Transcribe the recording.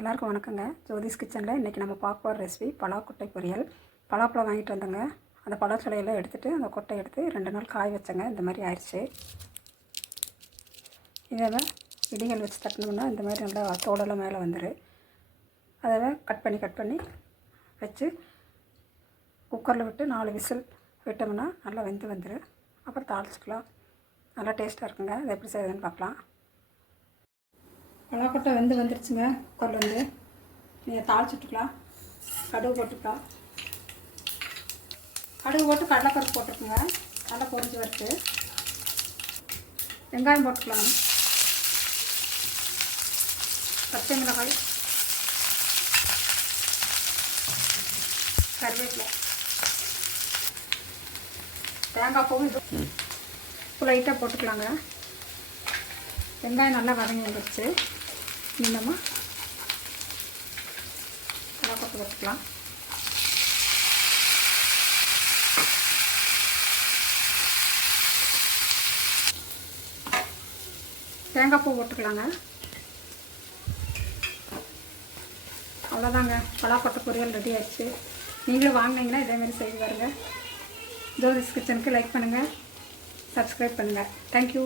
எல்லாருக்கும் வணக்கங்க. ஜோதிஸ் கிச்சனில் இன்றைக்கி நம்ம பார்க்க போகிற ரெசிபி பலாக்கொட்டை பொரியல். பலாப்பழம் வாங்கிட்டு வந்தோங்க. அந்த பழச்சலையெல்லாம் எடுத்துகிட்டு அந்த கொட்டை எடுத்து 2 நாள் காய வச்சேங்க. இந்த மாதிரி ஆயிடுச்சு. இதை இடிகள் வச்சு தட்டினோம்னா இந்த மாதிரி நல்லா தோடெல்லாம் மேலே வந்துடும். அதை கட் பண்ணி வச்சு குக்கரில் விட்டு 4 விசில் விட்டோம்னா நல்லா வெந்து வந்துடும். அப்புறம் தாளிச்சிக்கலாம். நல்லா டேஸ்ட்டாக இருக்குங்க. அதை எப்படி செய்யுதுன்னு பார்க்கலாம். பலாக்கொட்டை வந்துருச்சுங்க. குக்கரில் நீங்கள் தாளிச்சுட்டுக்கலாம். கடுகு போட்டுக்கலாம். கடுகு போட்டு கடலைப்பருப்பு போட்டுருக்குங்க. நல்லா பொரிஞ்சு வறுத்து வெங்காயம் போட்டுக்கலாம். பச்சை மிளகாய், கருவேப்பிலை, தேங்காய் பூவும் இது லைட்டாக போட்டுக்கலாங்க. வெங்காயம் நல்லா வதங்கி வந்துடுச்சு. இன்னமா பலாக்கொட்டை போட்டுக்கலாம். தேங்காய் பூ போட்டுக்கலாங்க. அவ்வளோதாங்க, பலாக்கொட்டை பொரியல் ரெடி ஆயிடுச்சு. நீங்களும் வாங்கினீங்கன்னா இதேமாரி செய்து பாருங்கள். ஜோதிஸ் கிச்சனுக்கு லைக் பண்ணுங்கள், சப்ஸ்கிரைப் பண்ணுங்கள். தேங்க்யூ.